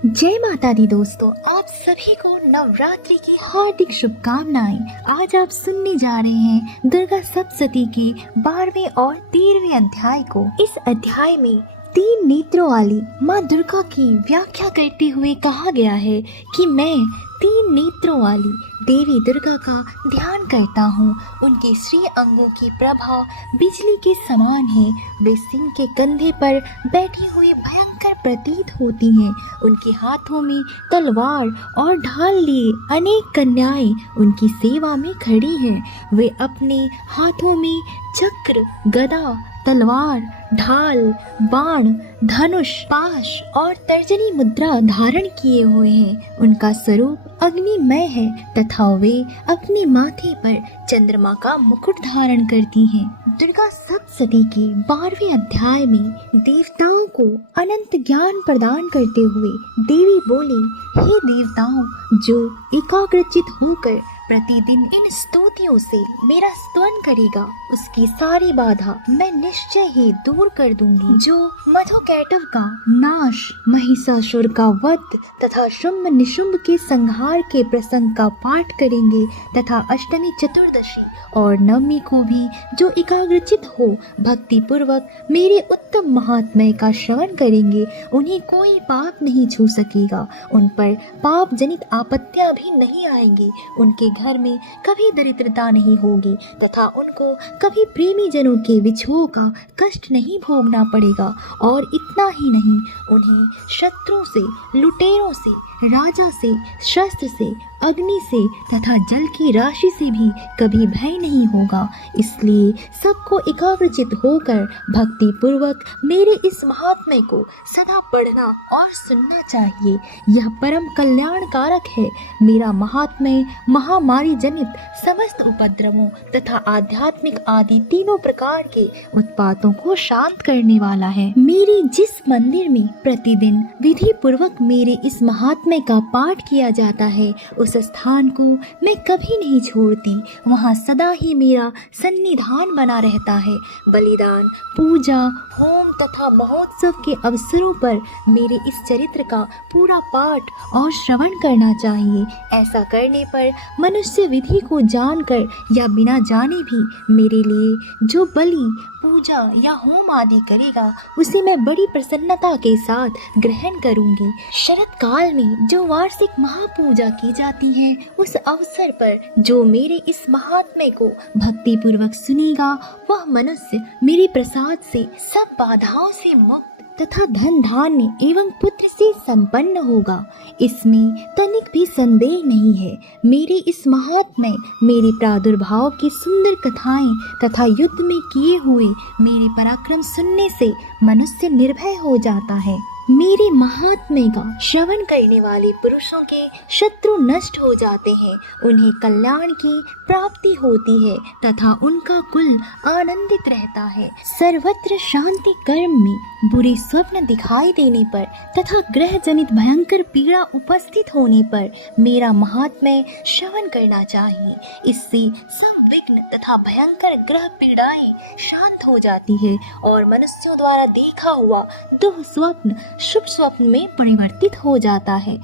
जय माता दी दोस्तों, आप सभी को नवरात्रि की हार्दिक शुभकामनाएं। आज आप सुनने जा रहे हैं दुर्गा सप्तशती के 12वें और 13वें अध्याय को। इस अध्याय में 3 नेत्रों वाली माँ दुर्गा की व्याख्या करते हुए कहा गया है कि मैं 3 नेत्रों वाली देवी दुर्गा का ध्यान करता हूँ। उनके श्री अंगों की प्रभा बिजली के समान है। वे सिंह के कंधे पर बैठी हुई भयंकर प्रतीत होती हैं। उनके हाथों में तलवार और ढाल लिए अनेक कन्याएं उनकी सेवा में खड़ी हैं। वे अपने हाथों में चक्र, गदा, तलवार, ढाल, बाण, धनुष, पाश और तर्जनी मुद्रा धारण किए हुए हैं। उनका स्वरूप अग्निमय है तथा वे अपने माथे पर चंद्रमा का मुकुट धारण करती हैं। दुर्गा सप्तशती के 12वें अध्याय में देवताओं को अनंत ज्ञान प्रदान करते हुए देवी बोली, हे देवताओं, जो एकाग्रचित होकर प्रतिदिन इन स्तुतियों से मेरा स्तवन करेगा, उसकी सारी बाधा मैं निश्चय ही दूर कर दूंगी। जो मधुकैटभ का नाश, महिषासुर का वध तथा शुंभ निशुंभ के संहार के प्रसंग का पाठ करेंगे तथा अष्टमी, चतुर्दशी और नवमी को भी जो एकाग्रचित हो भक्ति पूर्वक मेरे उत्तम महात्म्य का श्रवण करेंगे, उन्हें कोई पाप नहीं छू सकेगा। उन पर पाप जनित आपत्तियां भी नहीं आएंगी। उनके घर में कभी दरिद्रता नहीं होगी तथा उनको कभी प्रेमी जनों के विछोह का कष्ट नहीं भोगना पड़ेगा। और इतना ही नहीं, उन्हें शत्रुओं से, लुटेरों से, राजा से, शस्त्र से, अग्नि से तथा जल की राशि से भी कभी भय नहीं होगा। इसलिए सबको एकाग्रचित होकर भक्ति पूर्वक मेरे इस महात्म्य को सदा पढ़ना और सुनना चाहिए। यह परम कल्याणकारक है। मेरा महात्म्य महामारी जनित समस्त उपद्रवों तथा आध्यात्मिक आदि तीनों प्रकार के उत्पातों को शांत करने वाला है। मेरे जिस मंदिर में प्रतिदिन विधि पूर्वक मेरे इस महात्म्य का पाठ किया जाता है, उस स्थान को मैं कभी नहीं छोड़ती। वहाँ सदा ही मेरा सन्निधान बना रहता है। बलिदान, पूजा, होम तथा महोत्सव के अवसरों पर मेरे इस चरित्र का पूरा पाठ और श्रवण करना चाहिए। ऐसा करने पर मनुष्य विधि को जानकर या बिना जाने भी मेरे लिए जो बलि, पूजा या होम आदि करेगा, उसे मैं बड़ी प्रसन्नता के साथ ग्रहण करूंगी। शरद काल में जो वार्षिक महापूजा की जाती है, उस अवसर पर जो मेरे इस महात्म्य को भक्ति पूर्वक सुनेगा, वह मनुष्य मेरे प्रसाद से सब बाधाओं से मुक्त तथा धन धान्य एवं पुत्र से संपन्न होगा। इसमें तनिक भी संदेह नहीं है। मेरे इस महात्म्य, मेरे प्रादुर्भाव की सुंदर कथाएं तथा युद्ध में किए हुए मेरे पराक्रम सुनने से मनुष्य निर्भय हो जाता है। मेरे महात्म्य का श्रवण करने वाले पुरुषों के शत्रु नष्ट हो जाते हैं, उन्हें कल्याण की प्राप्ति होती है तथा उनका कुल आनंदित रहता है। सर्वत्र शांति कर्म में बुरे स्वप्न दिखाई देने पर तथा ग्रह जनित भयंकर पीड़ा उपस्थित होने पर मेरा महात्म्य श्रवण करना चाहिए। इससे सब विघ्न तथा भयंकर ग्रह पीड़ाएं शांत हो जाती है और मनुष्यों द्वारा देखा हुआ दुः स्वप्न शुभ स्वप्न में परिवर्तित हो जाता है।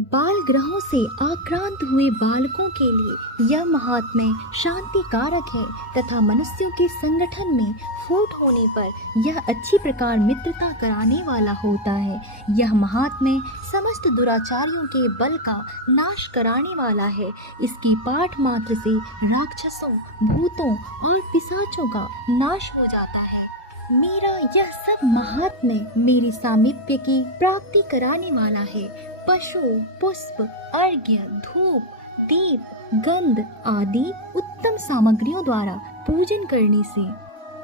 बाल ग्रहों से आक्रांत हुए बालकों के लिए यह महात्म्य शांति कारक है तथा मनुष्यों के संगठन में फूट होने पर यह अच्छी प्रकार मित्रता कराने वाला होता है। यह महात्म्य समस्त दुराचारियों के बल का नाश कराने वाला है। इसकी पाठ मात्र से राक्षसों, भूतों और पिशाचों का नाश हो जाता है। मेरा यह सब महात्म्य मेरी सामीप्य की प्राप्ति कराने वाला है। पशु, पुष्प, अर्घ्य, धूप, दीप, गंध आदि उत्तम सामग्रियों द्वारा पूजन करने से,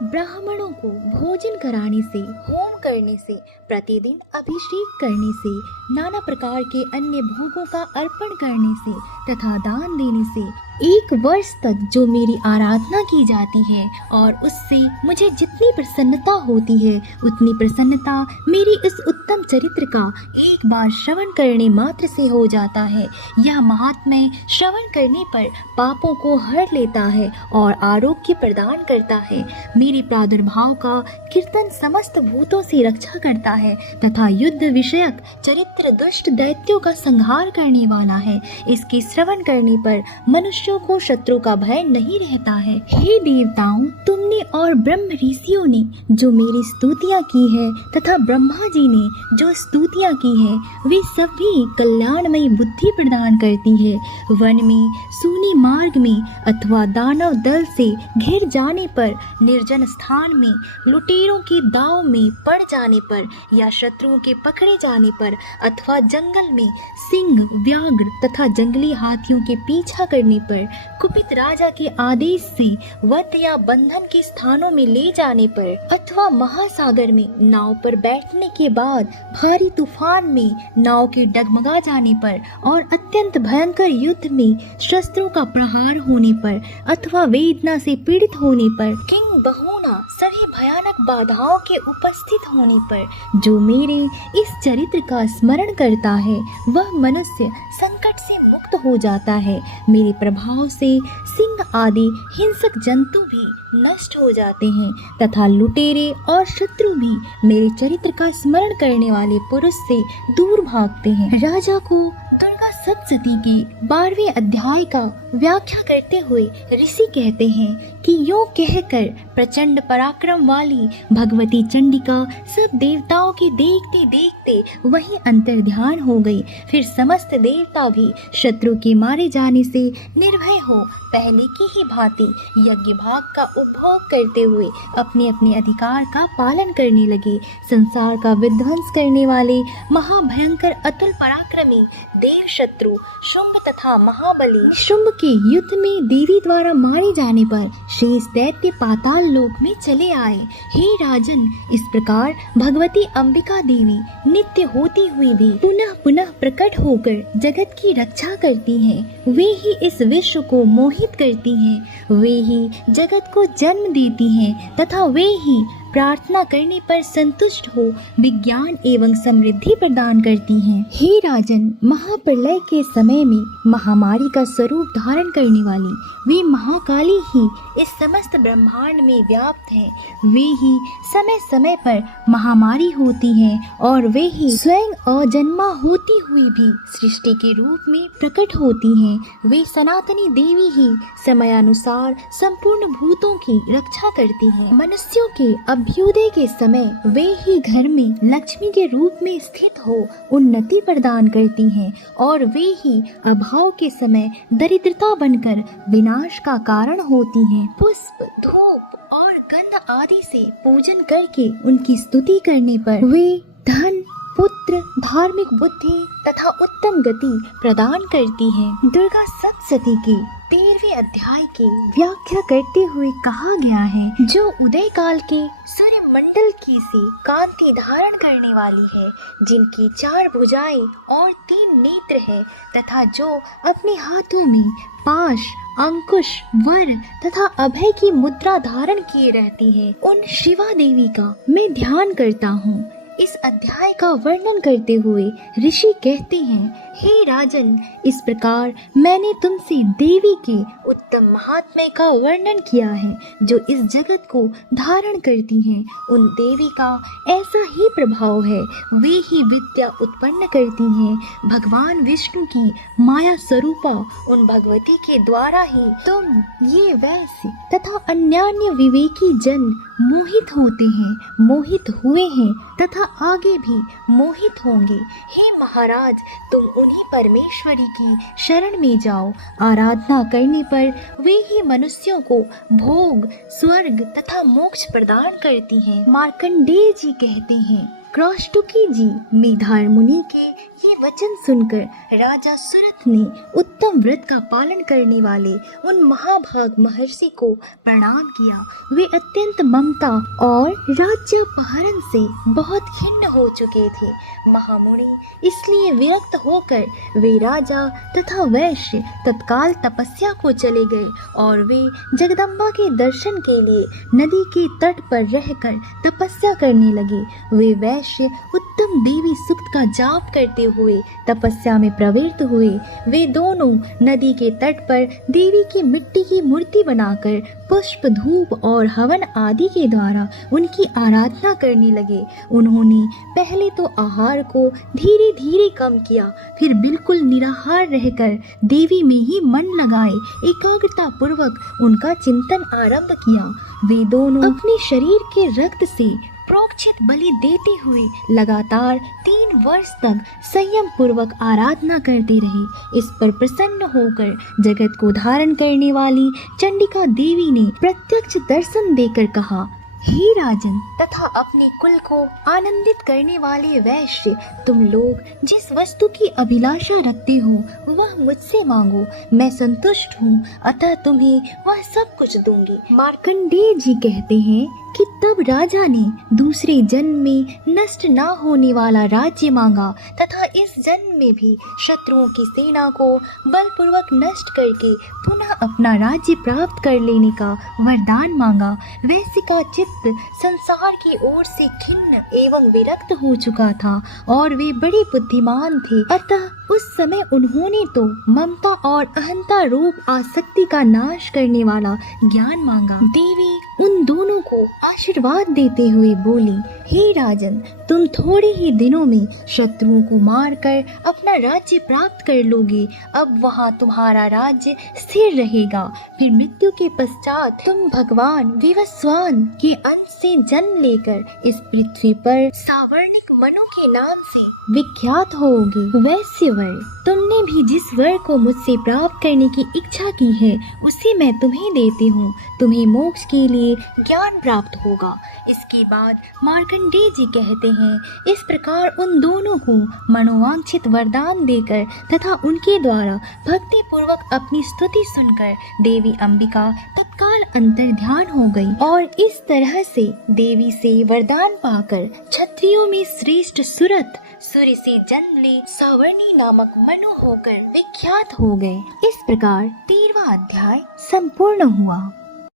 ब्राह्मणों को भोजन कराने से, होम करने से, प्रतिदिन अभिषेक करने से, नाना प्रकार के अन्य भोगों का अर्पण करने से तथा दान देने से 1 वर्ष तक जो मेरी आराधना की जाती है और उससे मुझे जितनी प्रसन्नता होती है उतनी प्रसन्नता मेरी इस उत्तम चरित्र का एक बार श्रवण करने मात्र से हो जाता है। यह महात्म्य श्रवण करने पर पापों को हर लेता है और आरोग्य प्रदान करता है। मेरे प्रादुर्भाव का कीर्तन समस्त भूतों से रक्षा करता है तथा युद्ध विषयक चरित्र दुष्ट दैत्यों का संहार करने वाला है। इसके श्रवण करने पर मनुष्यों को शत्रु का भय नहीं रहता है। हे देवताओं, तुमने और ब्रह्म ऋषियों ने जो मेरी स्तुतियाँ की है तथा ब्रह्मा जी ने जो स्तुतियाँ की है वे सभी कल्याणमयी बुद्धि प्रदान करती है। वन में, सूनी मार्ग में अथवा दानव दल से घिर जाने पर, निर्जन स्थान में, लुटेरों के दाव में पड़ जाने पर या शत्रुओं के पकड़े जाने पर अथवा जंगल में सिंह, व्याघ्र तथा जंगली हाथियों के पीछा करने पर, कुपित राजा के आदेश से वध या बंधन के स्थानों में ले जाने पर अथवा महासागर में नाव पर बैठने के बाद भारी तूफान में नाव के डगमगा जाने पर और अत्यंत भयंकर युद्ध में शस्त्रों का प्रहार होने पर अथवा वेदना से पीड़ित होने पर, किंग बहुना सभी भयानक बाधाओं के उपस्थित होने पर जो मेरे इस चरित्र का स्मरण करता है वह मनुष्य संकट से मुक्त हो जाता है। मेरे प्रभाव से सिंह आदि हिंसक जंतु भी नष्ट हो जाते हैं तथा लुटेरे और शत्रु भी मेरे चरित्र का स्मरण करने वाले पुरुष से दूर भागते हैं। राजा को दुर्गा सप्तशती के 12वें अध्याय का व्याख्या करते हुए ऋषि कहते हैं कि यूं कहकर प्रचंड पराक्रम वाली भगवती चंडिका सब देवताओं के देखते देखते वहीं अंतर्ध्यान हो गई। फिर समस्त देवता भी शत्रु के मारे जाने से निर्भय हो पहले की ही भांति यज्ञ भाग का उपभोग करते हुए अपने अपने अधिकार का पालन करने लगे। संसार का विध्वंस करने वाले महाभयंकर अतुल पराक्रमी देव शत्रु शुंभ तथा महाबली शुंभ के युद्ध में देवी द्वारा मारे जाने पर शेष दैत्य पाताल लोक में चले आए। हे राजन, इस प्रकार भगवती अंबिका देवी नित्य होती हुई भी पुनः पुनः प्रकट होकर जगत की रक्षा करती हैं। वे ही इस विश्व को मोहित करती हैं, वे ही जगत को जन्म देती हैं तथा वे ही प्रार्थना करने पर संतुष्ट हो विज्ञान एवं समृद्धि प्रदान करती हैं। हे राजन, महाप्रलय के समय में महामारी का स्वरूप धारण करने वाली वे महाकाली ही इस समस्त ब्रह्मांड में व्याप्त है। वे ही समय समय पर महामारी होती हैं और वे ही स्वयं अजन्मा होती हुई भी सृष्टि के रूप में प्रकट होती हैं। वे सनातनी देवी ही समयानुसार संपूर्ण भूतों की रक्षा करती हैं। मनुष्यों के अभ्युदय के समय वे ही घर में लक्ष्मी के रूप में स्थित हो उन्नति प्रदान करती हैं और वे ही अभाव के समय दरिद्रता बनकर विनाश का कारण होती हैं। पुष्प, धूप और गंध आदि से पूजन करके उनकी स्तुति करने पर वे धन, पुत्र, धार्मिक बुद्धि तथा उत्तम गति प्रदान करती हैं। दुर्गा सप्तशती के 13वें अध्याय की व्याख्या करते हुए कहा गया है, जो उदय काल के सूर्य मंडल की सी कांति धारण करने वाली है, जिनकी 4 भुजाएं और 3 नेत्र है तथा जो अपने हाथों में पाश, अंकुश, वर तथा अभय की मुद्रा धारण किए रहती है, उन शिवा देवी का मैं ध्यान करता हूँ। इस अध्याय का वर्णन करते हुए ऋषि कहते हैं, हे राजन, इस प्रकार मैंने तुमसे देवी के उत्तम महात्म्य का वर्णन किया है जो इस जगत को धारण करती हैं। उन देवी का ऐसा ही प्रभाव है, वे ही विद्या उत्पन्न करती हैं। भगवान विष्णु की माया स्वरूपा उन भगवती के द्वारा ही तुम ये वैश्य तथा अन्यान्य विवेकी जन मोहित होते हैं, मोहित हुए हैं तथा आगे भी मोहित होंगे। हे महाराज, तुम उन्हीं परमेश्वरी की शरण में जाओ। आराधना करने पर वे ही मनुष्यों को भोग, स्वर्ग तथा मोक्ष प्रदान करती हैं। मार्कंडेय जी कहते हैं, क्रौष्टुकी जी मेधार मुनि के ये वचन सुनकर राजा सुरथ ने उत्तम व्रत का पालन करने वाले उन महाभाग महर्षि को प्रणाम किया। वे अत्यंत ममता और राज्यापहरण से बहुत खिन्न हो चुके थे। महामुनि इसलिए विरक्त होकर वे राजा तथा वैश्य तत्काल तपस्या को चले गए और वे जगदम्बा के दर्शन के लिए नदी के तट पर रहकर तपस्या करने लगे। वे वैश्य उत्तम देवी सूक्त का जाप करते हुए तपस्या में प्रवृत्त हुए। वे दोनों नदी के तट पर देवी की मिट्टी की मूर्ति बनाकर पुष्प, धूप और हवन आदि के द्वारा उनकी आराधना करने लगे। उन्होंने पहले तो आहार को धीरे धीरे कम किया, फिर बिल्कुल निराहार रहकर देवी में ही मन लगाए एकाग्रता पूर्वक उनका चिंतन आरंभ किया। वे दोनों अपने शरीर के रक्त से प्रोक्षित बलि देते हुए लगातार 3 वर्ष तक संयम पूर्वक आराधना करते रहे। इस पर प्रसन्न होकर जगत को धारण करने वाली चंडिका देवी ने प्रत्यक्ष दर्शन देकर कहा, हे राजन तथा अपने कुल को आनंदित करने वाले वैश्य, तुम लोग जिस वस्तु की अभिलाषा रखते हो वह मुझसे मांगो, मैं संतुष्ट हूँ, अतः तुम्हें वह सब कुछ दूंगी। मार्कंडेय जी कहते हैं कि तब राजा ने दूसरे जन्म में नष्ट न होने वाला राज्य मांगा तथा इस जन्म में भी शत्रुओं की सेना को बलपूर्वक नष्ट करके पुनः अपना राज्य प्राप्त कर लेने का वरदान मांगा। वैश्य का चित्त संसार की ओर से खिन्न एवं विरक्त हो चुका था और वे बड़े बुद्धिमान थे, अतः उस समय उन्होंने तो ममता और अहंता रूप आसक्ति का नाश करने वाला ज्ञान मांगा। देवी उन दोनों को आशीर्वाद देते हुए बोली, हे राजन, तुम थोड़े ही दिनों में शत्रुओं को मारकर अपना राज्य प्राप्त कर लोगे। अब वहाँ तुम्हारा राज्य स्थिर रहेगा। फिर मृत्यु के पश्चात तुम भगवान विवस्वान के अंश से जन्म लेकर इस पृथ्वी पर सावर्णिक मनु के नाम से विख्यात होगे। वैश्य वर, तुमने भी जिस वर को मुझसे प्राप्त करने की इच्छा की है उसे मैं तुम्हें देती हूँ। तुम्हें मोक्ष के लिए ज्ञान प्राप्त होगा। इसके बाद मार्कंडेय जी कहते हैं, इस प्रकार उन दोनों को मनोवांछित वरदान देकर तथा उनके द्वारा भक्ति पूर्वक अपनी स्तुति सुनकर देवी अंबिका तत्काल अंतर ध्यान हो गई और इस तरह से देवी से वरदान पाकर क्षत्रियों में श्रेष्ठ सुरथ सूर्य से जन्म ले सावर्णी नामक मनु होकर विख्यात हो गए। इस प्रकार 13वां अध्याय संपूर्ण हुआ।